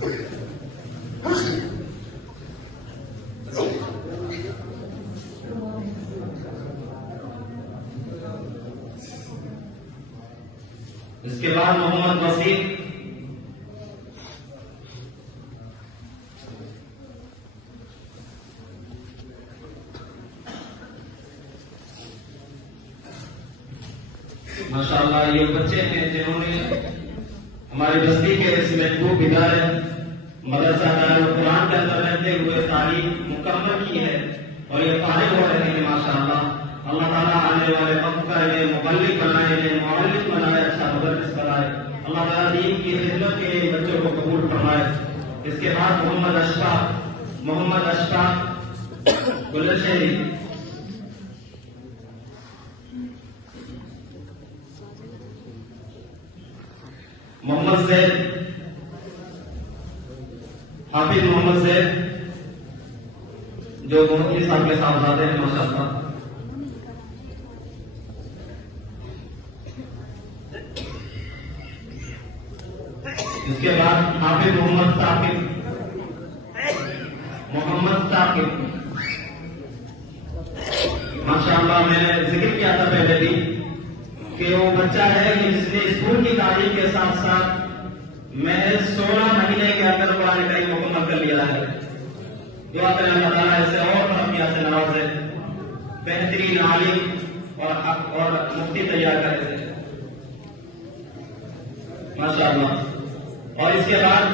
इसके बाद मोहम्मद वसीम, माशाअल्लाह ये बच्चे हैं जिन्होंने हमारी बस्ती के इस महबूब इदारे मदरसा दारुल कुरान के अंदर रहते हुए तालीम मुकम्मल की है और ये फारिग हो रहे हैं माशाअल्लाह। अल्लाह ताला आने वाले वक्त का इन्हें मुबल्लिग बनाए, इन्हें मुअल्लिम बनाए, अच्छा मुदर्रिस बनाए। अल्लाह ताला दीन की खिदमत के लिए बच्चों को कबूल फरमाए। इसके बाद मोहम्मद अशफाक गुलशहरी, मोहम्मद जैद, हाफिज मोहम्मद जैद जो 29 साल के साहबजादे हैं माशाअल्लाह। इसके बाद हाफिज मोहम्मद साकिब माशाअल्लाह। मैंने जिक्र किया था पहले भी कि वो बच्चा है कि जिसने स्कूल की तालीम के साथ साथ महज 16 महीने के अंदर कुरान करीम मुकम्मल कर लिया है। दुआ करें अल्लाह ताला इसे और तरक्कियां से नवाजे, बेहतरीन आलिम और मुफ्ती तैयार करे माशाअल्लाह। और इसके बाद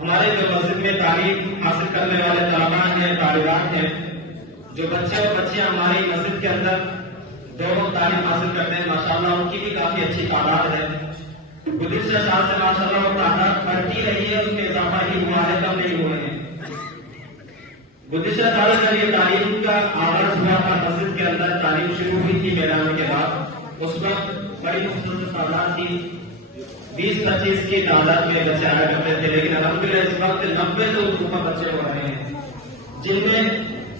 हमारे जो मस्जिद में तालीम हासिल करने वाले तलबा हैं, तालिबात हैं, जो बच्चे और बच्चियां हमारी मस्जिद के अंदर जो तालीम हासिल करते हैं माशाअल्लाह, उनकी भी काफी अच्छी तादाद है। गुज़िश्ता साल से माशाअल्लाह वो तादाद बढ़ती रही है, उसमें इजाफा ही हुआ है, कम नहीं हुए हैं। गुज़िश्ता साल जब ये तालीम का आगाज हुआ था, मस्जिद के अंदर तालीम शुरू हुई थी मैदान के बाद, उस वक्त बड़ी मुख्तसर तादाद थी, 20-25 की तादाद में बच्चे आया करते थे। लेकिन अल्हम्दुलिल्लाह इस वक्त 90 से ऊपर बच्चे हो रहे हैं, जिनमें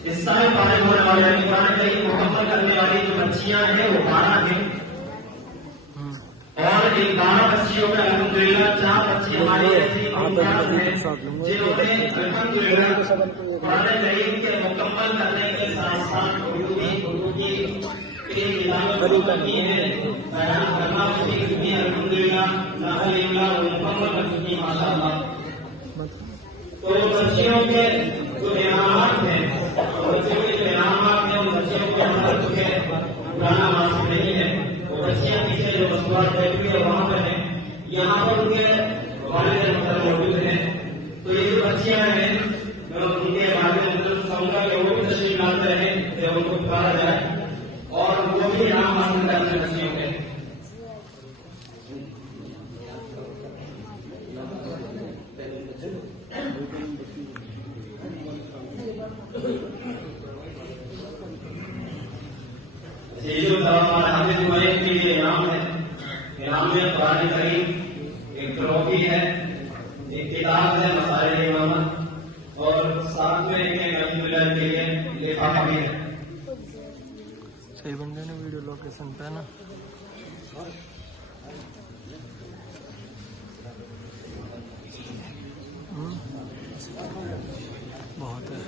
इस साल फारिग होने वाले कुरान करीम मुकम्मल करने वाली जो बच्चियां हैं वो 12 हैं और इन 12 बच्चियों में अल्हम्दुलिल्लाह 4 बच्ची हमारी ऐसी मुमताज हैं जिन्होंने अल्हम्दुलिल्लाह कुरान करीम के मुकम्मल करने के साथ साथ उर्दू की तिलावत की है, बयान करना सीख ली अल्हम्दुलिल्लाह, मुकम्मल कर चुकी माशाअल्लाह। तो बच्चियों के जो इनामात हैं, बच्चों के इनामात हैं, उन बच्चियों को हर चुके पुराना मासूम नहीं है। वो बच्चियां पीछे जो मसवार बैठी हुई है वहां पर है, यहाँ पर उनके वालिद मौजूद हैं। तो ये जो बच्चियां हैं मैं उनके बारे में कहूँगा कि वो भी तशरीफ लाते रहे, जब उनको पुकारा जाए और वो भी इनाम हासिल करते बच्चियों के। के लिए इनाम है, इनाम में कुरान करीम, एक ट्रॉफी है, एक किताब है मसाइल इमामत और साथ में एक अल्हम्दुलिल्लाह के लिए लिफाफा भी है। सही बन गया ना वीडियो लोकेशन पे ना। बहुत है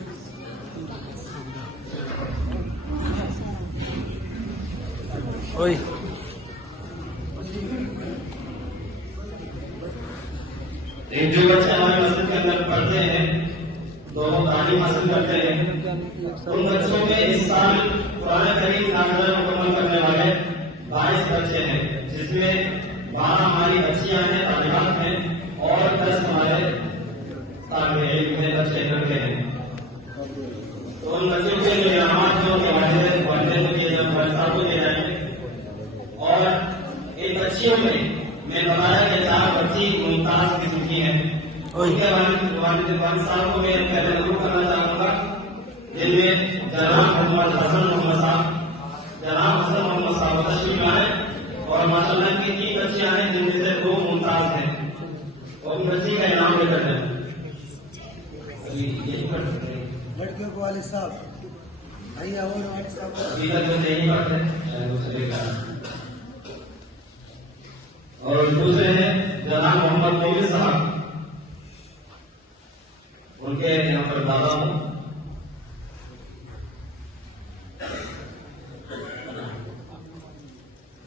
ओए जो बच्चे हमारे मस्जिद के अंदर पढ़ते हैं, दोनों तालीम हासिल करते हैं, उन बच्चों में इस साल कुरान करीम मुकम्मल करने वाले 22 बच्चे हैं, जिसमें 12 हमारी बच्चियां हैं, तालिबात हैं और 10 हमारे तालिबे इल्म में बच्चे लड़के हैं। तो उन बच्चों के जो इनामात हैं उनके वालिदैन को दिए जाएंगे और इन बच्चियों में मैं बताया कि 4 बच्ची मुमताज किस्म की हैं। उनके वालिद साहब को मैं पहले जरूर करना चाहूंगा, जिनमें जनाब मोहम्मद हसन मोहम्मद साहब तशरीफ लाए और माशाअल्लाह की 3 बच्चियां हैं, जिनमें से 2 मुमताज हैं और उन बच्ची का इनाम लेकर हैं। लड़कियों को वाले साहब भैया और वाले साहब अभी तक जो नहीं पढ़ते और दूसरे हैं जनाब मोहम्मद मोमिन साहब, उनके यहाँ पर दादा हूँ।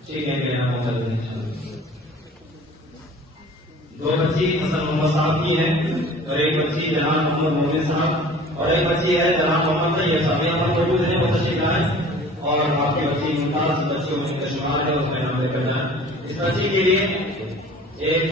ठीक है, यहाँ पर चलते हैं। 2 बच्ची हसन मोहम्मद साहब की है और 1 बच्ची जनाब मोहम्मद मोमिन साहब और 1 बच्ची है जनाब मोहम्मद तैयब साहब। यहाँ पर मौजूद है, बहुत अच्छी गाय और आपकी बच्ची मुमताज बच्चों में शुमार है, उसमें नाम लेकर जाए। इस बच्ची के लिए एक